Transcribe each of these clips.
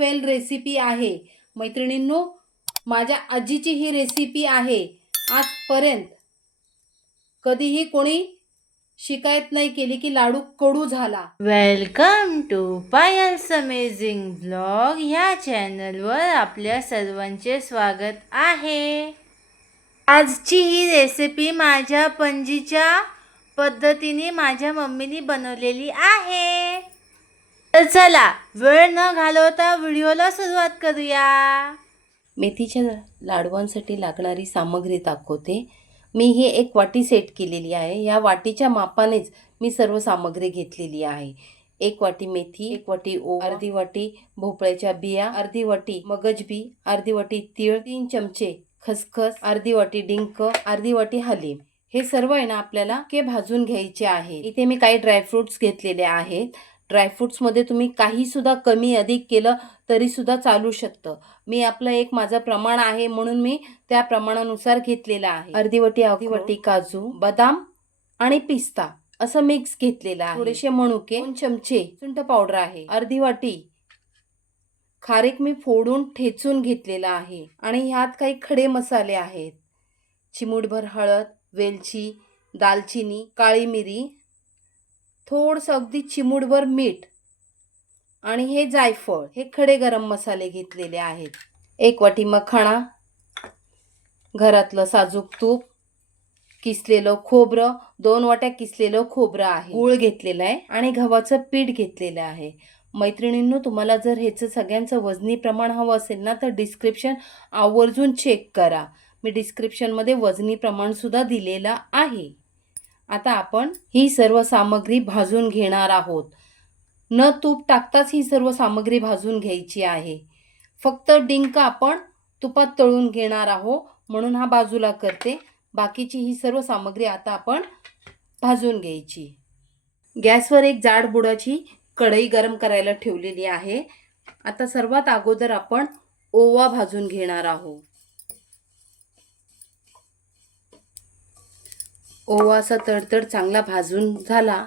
Fail recipe आहे. मैत्रिणींनो माझ्या आजीची ही रेसिपी आहे. आजपर्यंत कधीही कोणी शिकायत नाही केली की लाडू कडू झाला. Welcome to Payal's amazing blog ह्या चॅनलवर आपल्या सर्वांचे स्वागत आहे. आजची ही रेसिपी माझ्या पणजीच्या पद्धतीने माझ्या मम्मीने बनवलेली आहे. चला वेळ न घालवता व्हिडिओला सुरुवात करूया. मेथीच्या लाडवांसाठी लागणारी सामग्री दाखवते. मी ही एक वाटी सेट केलेली आहे. या वाटीच्या मापानेच मी सर्व सामग्री घेतलेली आहे. एक वाटी मेथी एक वाटी ओ अर्धी वाटी भोपळ्याच्या बिया अर्धी वाटी मगज बी अर्धी वाटी तीळ तीन चमचे खसखस अर्धी वाटी डिंक अर्धी वाटी हलीम. हे सर्व आहे ना आपल्याला के भाजून घ्यायचे आहे. इथे मी काही ड्रायफ्रुट्स घेतलेले आहेत. ड्रायफ्रुट्समध्ये तुम्ही काही सुद्धा कमी अधिक केलं तरी सुद्धा चालू शकतं. मी आपलं एक माझं प्रमाण आहे म्हणून मी त्या प्रमाणानुसार घेतलेलं आहे. अर्धी वाटी अर्धी वाटी काजू बदाम आणि पिस्ता असं मिक्स घेतलेलं आहे. थोडेसे मणुके चमचे सुंठ पावडर आहे. अर्धी वाटी खारीक मी फोडून ठेचून घेतलेला आहे. आणि ह्यात काही खडे मसाले आहेत. चिमूटभर हळद वेलची दालचिनी काळी मिरी थोडंसं अगदी चिमूटभर मीठ आणि हे जायफळ हे खडे गरम मसाले घेतलेले आहेत. एक वाटी मखाणा घरातलं साजूक तूप किसलेलं खोबरं दोन वाट्या किसलेलं खोबरं आहे. गूळ घेतलेलं आहे आणि गव्हाचं पीठ घेतलेलं आहे. मैत्रिणींनो तुम्हाला जर ह्याचं सगळ्यांचं वजनी प्रमाण हवं असेल ना तर डिस्क्रिप्शन आवर्जून चेक करा. मी डिस्क्रिप्शनमध्ये वजनी प्रमाणसुद्धा दिलेलं आहे. आता आपण ही सर्व सामग्री भाजून घेणार आहोत. न तूप टाकताच ही सर्व सामग्री भाजून घ्यायची आहे. फक्त डिंक आपण तुपात तळून घेणार आहोत म्हणून हा बाजूला करते. बाकीची ही सर्व सामग्री आता आपण भाजून घ्यायची. गॅसवर एक जाड बुडाची कढई गरम करायला ठेवलेली आहे. आता सर्वात अगोदर आपण ओवा भाजून घेणार आहोत. ओवा असा तडतड चांगला भाजून झाला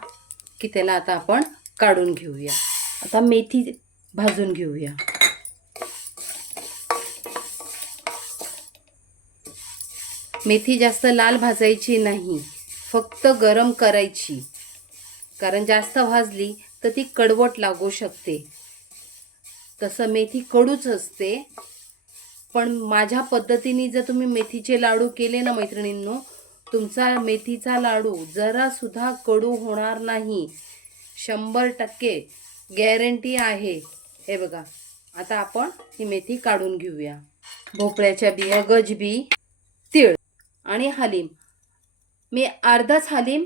की त्याला आता आपण काढून घेऊया. आता मेथी भाजून घेऊया. मेथी जास्त लाल भाजायची नाही फक्त गरम करायची. कारण जास्त भाजली तर ती कडवट लागू शकते. तसं मेथी कडूच असते. पण माझ्या पद्धतीने जर तुम्ही मेथीचे लाडू केले ना मैत्रिणींनो तुमचा मेथीचा लाडू जरासुद्धा कडू होणार नाही. शंभर टक्के गॅरंटी आहे. हे बघा आता आपण ही मेथी काढून घेऊया. भोपळ्याच्या बिया गजबी तीळ आणि हलीम. मी अर्धाच हलीम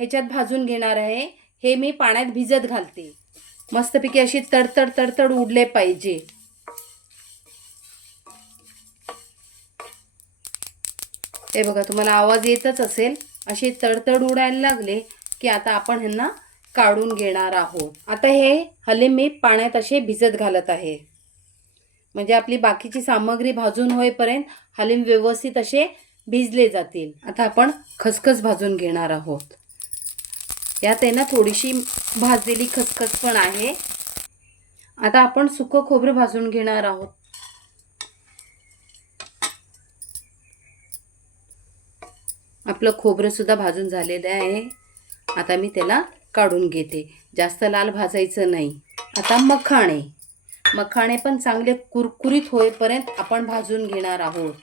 ह्याच्यात भाजून घेणार आहे. हे मी पाण्यात भिजत घालते. मस्तपैकी अशी तडतड तडतड उडले पाहिजे. हे बघा तुम्हाला आवाज येतच असेल. असे तडतड उडायला लागले की आता आपण ह्यांना काढून घेणार आहोत. आता हे हलीम मी पाण्यात असे भिजत घालत आहे. म्हणजे आपली बाकीची सामग्री भाजून होईपर्यंत हलीम व्यवस्थित असे भिजले जातील. आता आपण खसखस भाजून घेणार आहोत. यात आहे ना थोडीशी भाजलेली खसखस पण आहे. आता आपण सुकं खोबरं भाजून घेणार आहोत. आपलं खोबरंसुद्धा भाजून झालेलं आहे. आता मी त्याला काढून घेते. जास्त लाल भाजायचं नाही. आता मखाणे. मखाणे पण चांगले कुरकुरीत होईपर्यंत आपण भाजून घेणार आहोत.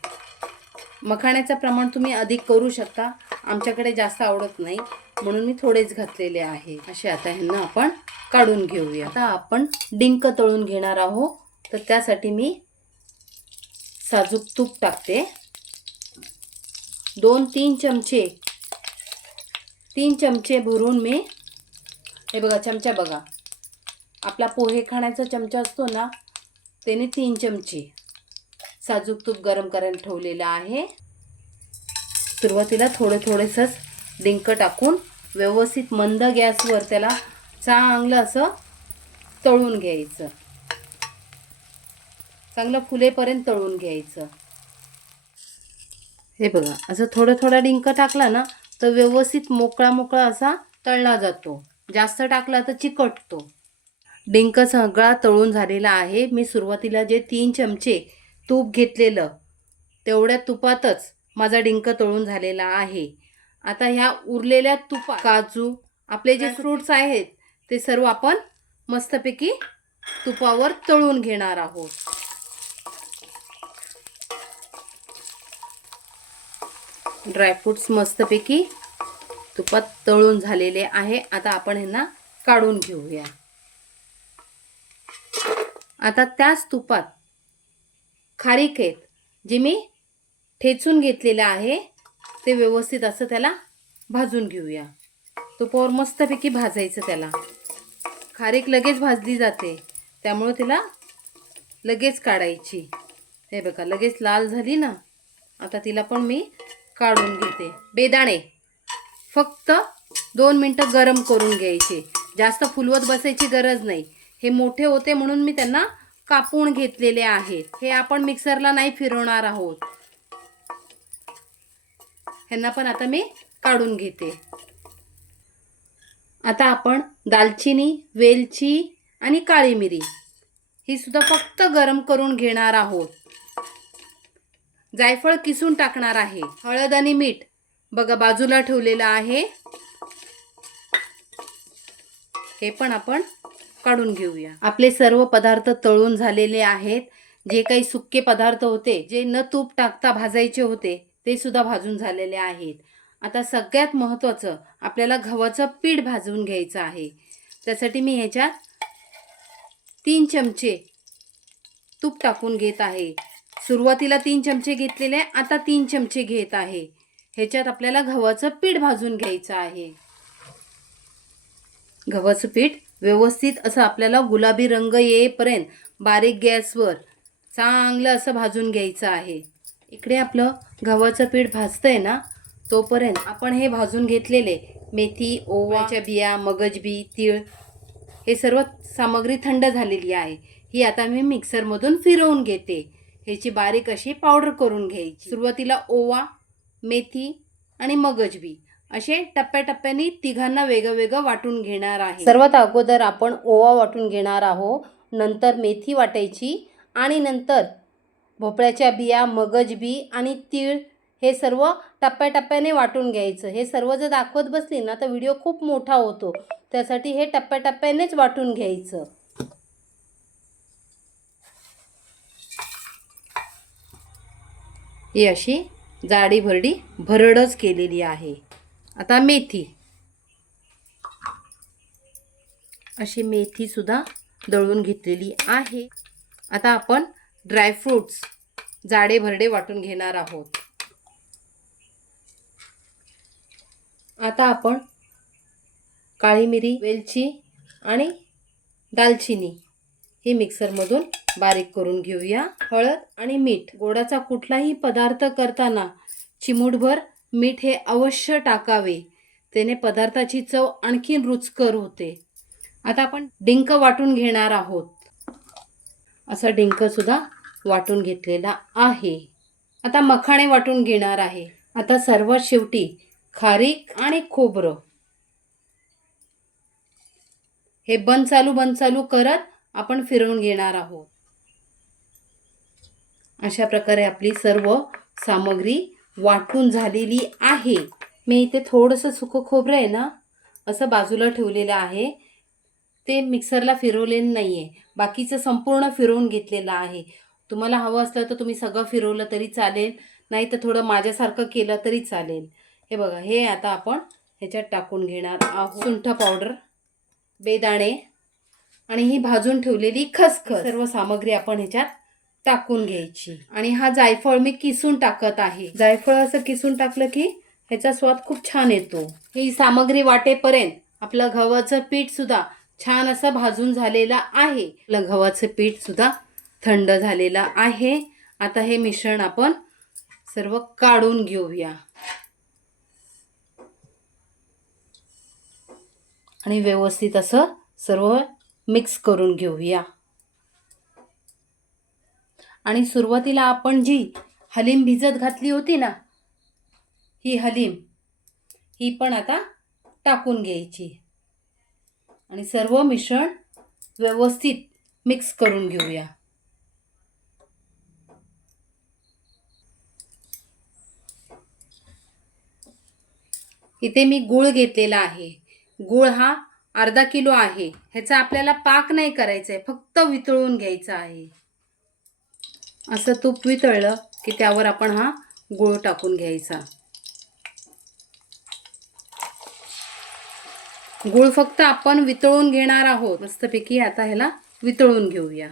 मखाण्याचं प्रमाण तुम्ही अधिक करू शकता. आमच्याकडे जास्त आवडत नाही. म्हणून मी थोडेच घातलेले आहे. असे आता ह्यांना आपण काढून घेऊया. आता आपण डिंक तळून घेणार आहोत. तर त्यासाठी मी साजूक तूप टाकते. दोन तीन चमचे. तीन चमचे भरून मी हे बघा चमचा बघा. आपला पोहे खाण्याचा चमचा असतो ना त्याने तीन चमचे. साजूक तूप गरम करायला ठेवलेलं आहे. सुरुवातीला थोडं थोडेसंच डिंक टाकून व्यवस्थित मंद गॅसवर त्याला चांगलं असं तळून घ्यायचं. चांगलं फुलेपर्यंत तळून घ्यायचं. हे बघा असं थोडं थोडा डिंक टाकला ना तर व्यवस्थित मोकळा मोकळा असा तळला जातो. जास्त टाकला तर चिकटतो. डिंक सगळा तळून झालेला आहे. मी सुरुवातीला जे तीन चमचे तूप घेतलेलं तेवढ्या तुपातच माझा डिंक तळून झालेला आहे. आता ह्या उरलेल्या तुपा काजू आपले जे फ्रूट्स आहेत ते सर्व आपण मस्तपैकी तुपावर तळून घेणार आहोत. ड्रायफ्रूट्स मस्तपैकी तुपात तळून झालेले आहे. आता आपण ह्यांना काढून घेऊया. आता त्याच तुपात खारीक आहेत. जे मी ठेचून घेतलेलं आहे ते व्यवस्थित असं त्याला भाजून घेऊया. तुपावर मस्तपैकी भाजायचं त्याला. खारीक लगेच भाजली जाते. त्यामुळं तिला लगेच काढायची. हे बघा लगेच लाल झाली ना? आता तिला पण मी काढून घेते. बेदाणे. फक्त दोन मिनटं गरम करून घ्यायचे. जास्त फुलवत बसायची गरज नाही. हे मोठे होते म्हणून मी त्यांना कापून घेतलेले आहेत. हे आपण मिक्सरला नाही फिरवणार आहोत. ह्यांना पण आता मी काढून घेते. आता आपण दालचिनी वेलची आणि काळी मिरी. ही सुद्धा फक्त गरम करून घेणार आहोत. जायफळ किसून टाकणार आहे. हळद आणि मीठ. बघा बाजूला ठेवलेलं आहे. हे पण आपण काढून घेऊया. आपले सर्व पदार्थ तळून झालेले आहेत. जे काही सुके पदार्थ होते जे न तूप टाकता भाजायचे होते ते सुद्धा भाजून झालेले आहेत. आता सगळ्यात महत्त्वाचं आपल्याला गव्हाचं पीठ भाजून घ्यायचं आहे. त्यासाठी मी ह्याच्यात तीन चमचे तूप टाकून घेत आहे. सुरुवातीला तीन चमचे घेतलेले आता तीन चमचे घेत आहे. ह्याच्यात आपल्याला गव्हाचं पीठ भाजून घ्यायचं आहे. गव्हाचं पीठ व्यवस्थित असं आपल्याला गुलाबी रंग येईपर्यंत बारीक गॅसवर चांगलं असं भाजून घ्यायचं आहे. इकडे आपलं गव्हाचं पीठ भाजतंय ना तोपर्यंत आपण हे भाजून घेतलेले मेथी ओवाच्या बिया मगजबी तीळ हे सर्व सामग्री थंड झालेली आहे. ही आता मी मिक्सरमधून फिरवून घेते. ह्याची बारीक अशी पावडर करून घ्यायची. सुरुवातीला ओवा मेथी आणि मगजबी असे टप्प्याटप्प्याने तिघांना वेगवेगळं वेगळं वाटून घेणार आहे. सर्वात अगोदर आपण ओवा वाटून घेणार आहोत नंतर मेथी वाटायची आणि नंतर भोपळ्याच्या बिया मगजबी आणि तीळ हे सर्व टप्प्याटप्प्याने वाटून घ्यायचं. हे सर्व जर दाखवत बसली ना तर व्हिडिओ खूप मोठा होतो. त्यासाठी हे टप्प्याटप्प्यानेच वाटून घ्यायचं. ही अशी जाडी भरडी भरडच केलेली आहे. आता मेथी. अशी मेथीसुद्धा दळून घेतलेली आहे. आता आपण ड्रायफ्रूट्स जाडे भरडे वाटून घेणार आहोत. आता आपण काळी मिरी वेलची आणि दालचिनी हे मिक्सरमधून बारीक करून घेऊया. हळद आणि मीठ. गोडाचा कुठलाही पदार्थ करताना चिमूटभर मीठ हे अवश्य टाकावे. त्याने पदार्थाची चव आणखीन रुचकर होते. आता आपण डिंक वाटून घेणार आहोत. असा डिंक सुद्धा वाटून घेतलेला आहे. आता मखाणे वाटून घेणार आहे. आता सर्वात शेवटी खारीक आणि खोबरं. हे बंद चालू बंद चालू करत आपण फिरवून घेणार आहोत. अशा प्रकारे आपली सर्व सामग्री वाटून झालेली आहे. मी इथे थोडंसं सुकं खोबरं आहे ना असं बाजूला ठेवलेलं आहे. ते मिक्सरला फिरवलेलं नाही आहे बाकीचं संपूर्ण फिरवून घेतलेलं आहे. तुम्हाला हवं असलं तर तुम्ही सगळं फिरवलं तरी चालेल. नाही तर थोडं माझ्यासारखं केलं तरी चालेल. हे बघा हे आता आपण ह्याच्यात टाकून घेणार आहोत. सुंठ पावडर बेदाणे आणि ही भाजून ठेवलेली खसखस. सर्व सामग्री आपण ह्याच्यात टाकून घ्यायची. आणि हा जायफळ मी किसून टाकत आहे. जायफळ असं किसून टाकलं की ह्याचा स्वाद खूप छान येतो. ही सामग्री वाटेपर्यंत आपलं गव्हाचं पीठ सुद्धा छान असं भाजून झालेलं आहे. आपलं गव्हाचं पीठ सुद्धा थंड झालेलं आहे. आता हे मिश्रण आपण सर्व काढून घेऊया. आणि व्यवस्थित असं सर्व मिक्स करून घेऊया. आणि सुरुवातीला आपण जी हलीम भिजत घातली होती ना ही हलीम ही पण आता टाकून घ्यायची. आणि सर्व मिश्रण व्यवस्थित मिक्स करून घेऊया. इथे मी गूळ घेतलेला आहे. गूळ हा अर्धा किलो आहे. ह्याचा आपल्याला पाक नाही करायचा आहे फक्त वितळून घ्यायचा आहे. असं तूप वितळलं की त्यावर आपण हा गूळ टाकून घ्यायचा. गूळ फक्त आपण वितळून घेणार आहोत. मस्तपैकी आता ह्याला वितळून घेऊया.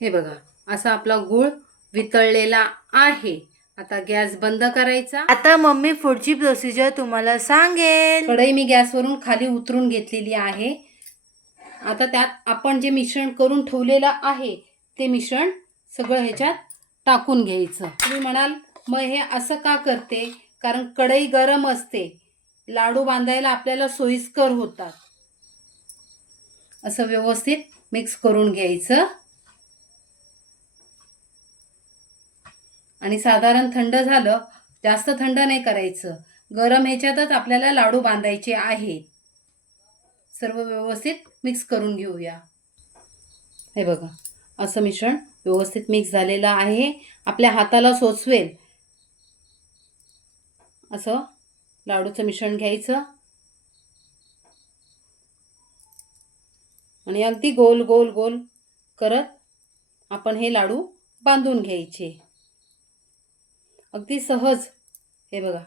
हे बघा असा आपला गूळ वितळलेला आहे. आता गॅस बंद करायचा. आता मम्मी पुढची प्रोसिजर तुम्हाला सांगेल. कढई मी गॅसवरून खाली उतरून घेतलेली आहे. आता त्यात आपण जे मिश्रण करून ठेवलेलं आहे ते मिश्रण सगळं ह्याच्यात टाकून घ्यायचं. तुम्ही म्हणाल मग हे असं का करते? कारण कढई गरम असते. लाडू बांधायला आपल्याला सोयीस्कर होतात. असं व्यवस्थित मिक्स करून घ्यायचं. आणि साधारण थंड झालं जास्त थंड नाही करायचं. गरम ह्याच्यातच आपल्याला लाडू बांधायचे आहेत सर्व व्यवस्थित मिक्स करून घेऊया. हे बघा असं मिश्रण व्यवस्थित मिक्स झालेलं आहे. आपल्या हाताला सोचवेल असं लाडूचं मिश्रण घ्यायचं. आणि अगदी गोल गोल गोल करत आपण हे लाडू बांधून घ्यायचे. अगदी सहज. हे बघा.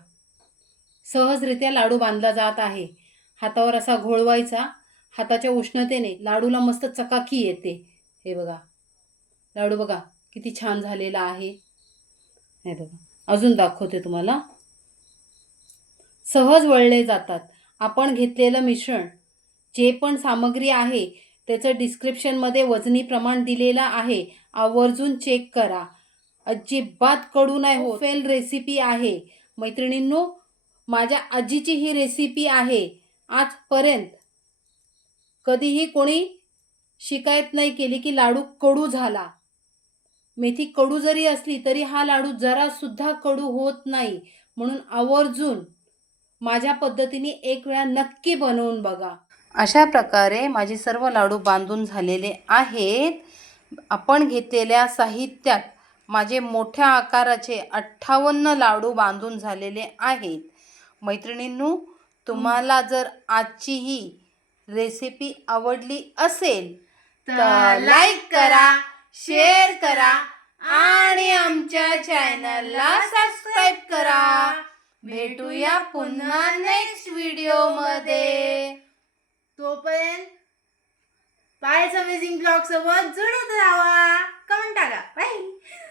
सहजरित्या लाडू बांधला जात आहे. हातावर असा घोळवायचा हाताच्या उष्णतेने लाडूला मस्त चकाकी येते. हे बघा. लाडू बघा किती छान झालेला आहे. हे बघा. अजून दाखवते तुम्हाला. सहज वळले जातात. आपण घेतलेलं मिश्रण जे पण सामग्री आहे त्याचं डिस्क्रिप्शनमध्ये वजनी प्रमाण दिलेलं आहे. आवर्जून चेक करा. अजिबात कडू नाही हो. फेल रेसिपी आहे. मैत्रिणींनो माझ्या आजीची ही रेसिपी आहे. आजपर्यंत कधीही कोणी शिकायत नाही केली की लाडू कडू झाला. मेथी कडू जरी असली तरी हा लाडू जरासुद्धा कडू होत नाही. म्हणून आवर्जून माझ्या पद्धतीने एक वेळा नक्की बनवून बघा. अशा प्रकारे माझे सर्व लाडू बांधून झालेले आहेत. आपण घेतलेल्या साहित्यात माझे मोठ्या आकाराचे अठ्ठावन्न लाडू बांधून झालेले आहेत. मैत्रिणींनो तुम्हाला जर आजची ही रेसिपी आवडली असेल तर लाईक करा शेअर करा आणि आमच्या चॅनलला सबस्क्राईब करा. भेटूया पुन्हा नेक्स्ट व्हिडिओमध्ये तोपर्यंत पायस अमेझिंग ब्लॉग सोबत जुळत राहा.